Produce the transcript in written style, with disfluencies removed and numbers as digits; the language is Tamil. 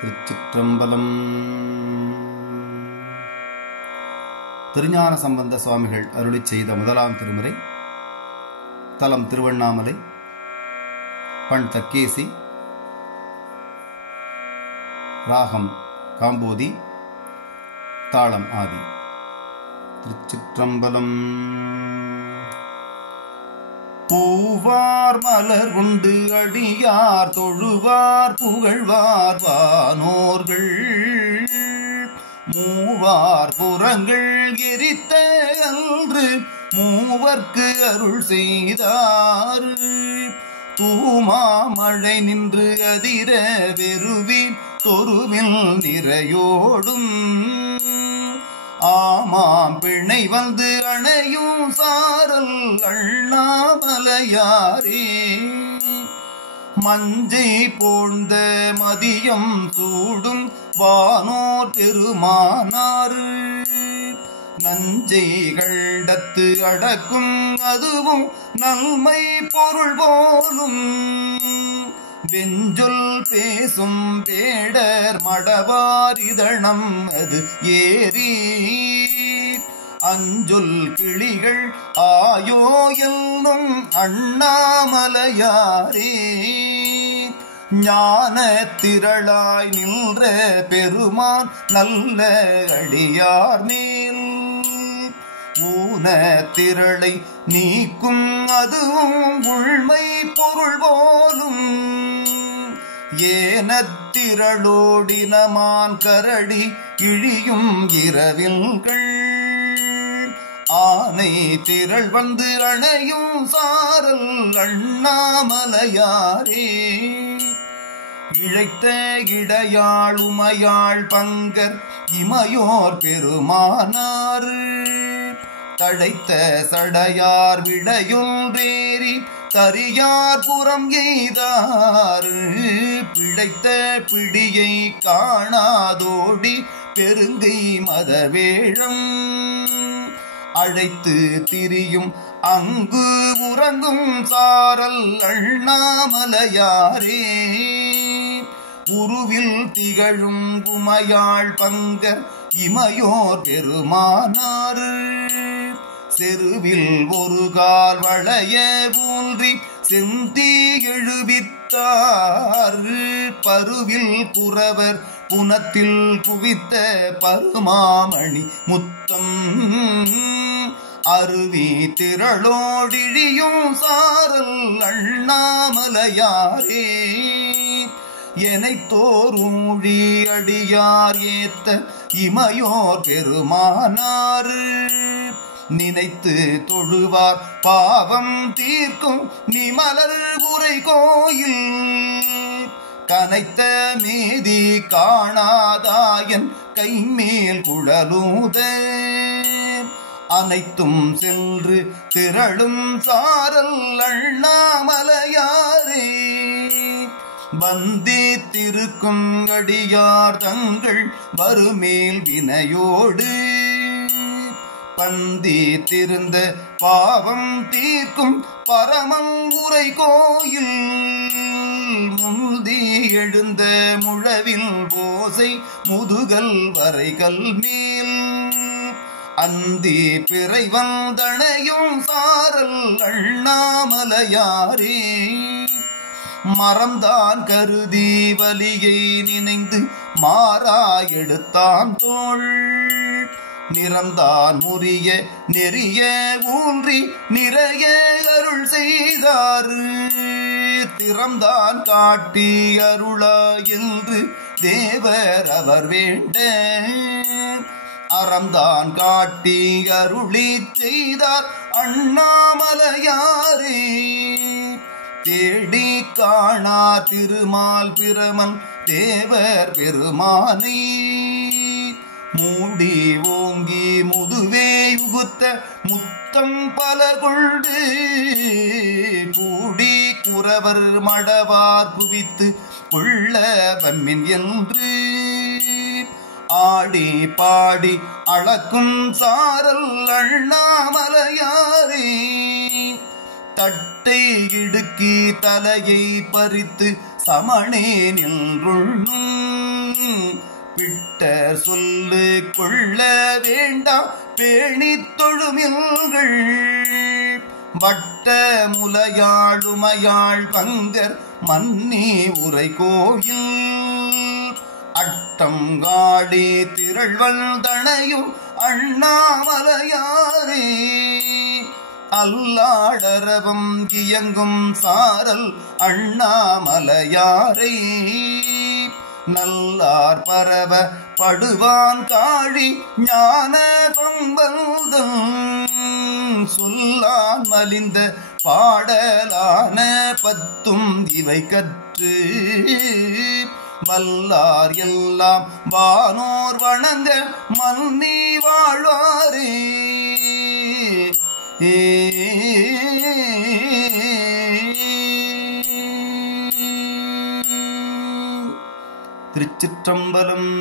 திருச்சிற்றம்பலம். திருஞான சம்பந்த சுவாமிகள் அருளிச் செய்த முதலாம் திருமுறை. தலம் திருவண்ணாமலை, பண் தக்கேசி, ராகம் காம்போதி, தாளம் ஆதி. திருச்சிற்றம்பலம். பூவார் மலர் உண்டு அடியார் தொழுவார் புகழ்வார் வானோர்கள், மூவார் புறங்கள் எரித்த அன்று மூவர்க்கு அருள் செய்தார். தூமா மழை நின்று அதிர வெறுவி தொருவில் நிறையோடும், ஆமாம் பிணை வந்து அணையும் சாரல் அண்ணாமலையாரே. மஞ்சை போழ்ந்த மதியம் சூடும் வானோர் பெருமானார், நஞ்சை கண்டத்து அடக்கும் அதுவும் நன்மை பொருள் போலும். வெஞ்சொல் பேசும் பேடர் மடவார் இதழம் அது ஏறி, அஞ்சொல் கிளிகள் ஆயோ என்னும் அண்ணாமலையாரே. ஞான திரளாய் நின்ற பெருமான் நல்ல அடியார் மேல், ஊன திரளை நீக்கும் அதுவும் உள்மை பொருள் போலும். ஏனத்திரளோடினமான் கரடி இழியும் இரவில்கள், ஆனை திரள் வந்து அணையும் சாரல் அண்ணாமலையாரே. இழைத்த இடையாள் உமையாள் பங்கர் இமையோர் பெருமானார், தழைத்த சடையார் விடையொன்றேறி தரியார் புறம் எய்தார். பிழைத்த பிடியை காணாதோடி பெருங்கை மதவேழம், அழைத்து திரியும் அங்கு உறங்கும் சாரல் அண்ணாமலையாரே. உருவில் திகழும் உமையாள் பங்கர் இமையோர் பெருமானார், செருவில் ஒரு கால் வளைய ஊன்றி செந்தி எழுவித்தார். பருவில் குறவர் புனத்தில் குவித்த பருமாமணி முத்தம், அருவி திரளோடிழியும் சாரல் அண்ணாமலையாரே. எனைத்தோரூழி அடியார் ஏத்த இமையோர் பெருமானார், நினைத்து தொழுவார் பாவம் தீர்க்கும் நிமலர் உரை கோயில். கனைத்த மேதி காணாதாயன் கைமேல் குழலூத, அனைத்தும் சென்று திரளும் சாரல் அண்ணாமலையாரே. வந்தி திருக்கும் அடியார் தங்கள் வருமேல் வினையோடு, பந்தி திருந்த பாவம் தீர்க்கும் பரமன் உரை கோயில். முந்தி எழுந்த முழவில் ஓசை முதுகல் வரைகள் மேல், அந்தி பிறை வந்தணையும் சாரல் அண்ணாமலையாரே. மறந்தான் கருதி வலியை நினைந்து மாறா எடுத்தான் தோள், நிறந்தான் முறிய நெறிய ஊன்றி நிறைய அருள் செய்தார். திறம்தான் காட்டி அருளா என்று தேவர் அவர் வேண்ட, அறம்தான் காட்டி அருளி செய்தார் அண்ணாமலையாரே. தேடி காணா திருமால் பிரமன் தேவர் பெருமானை, மூடி ஓங்கி முதுவே உகுத்த முத்தம் பல கொண்டு, கூடி குறவர் மடவார் குவித்து கொள்ள வம்மின் என்று, ஆடி பாடி அளக்கும் சாரல் அண்ணாமலையாரே. தட்டை இடுக்கி தலையை பறித்து சமணே நின்றுள்ளும் பிட்டர் சொல்லு கொள்ள வேண்டாம் பேணித் தொழுமில்கள் வட்ட முலையாளுமையாள் பங்கர் மன்னி உரை கோயில் அட்டம் காடி திரள்வன் தனையும் அண்ணாமலையாரே அல்லாடரவம் இயங்கும் சாரல் அண்ணாமலையாரே நல்லார் பரவ படுவான் காழி ஞான பம்பல்தம் சொல்லான் மலிந்த பாடலான பத்தும் இவை கற்று வல்லார் எல்லாம் வானோர் வணங்க மன்னி வாழ்வாரே. திருச்சிற்றம்பலம்.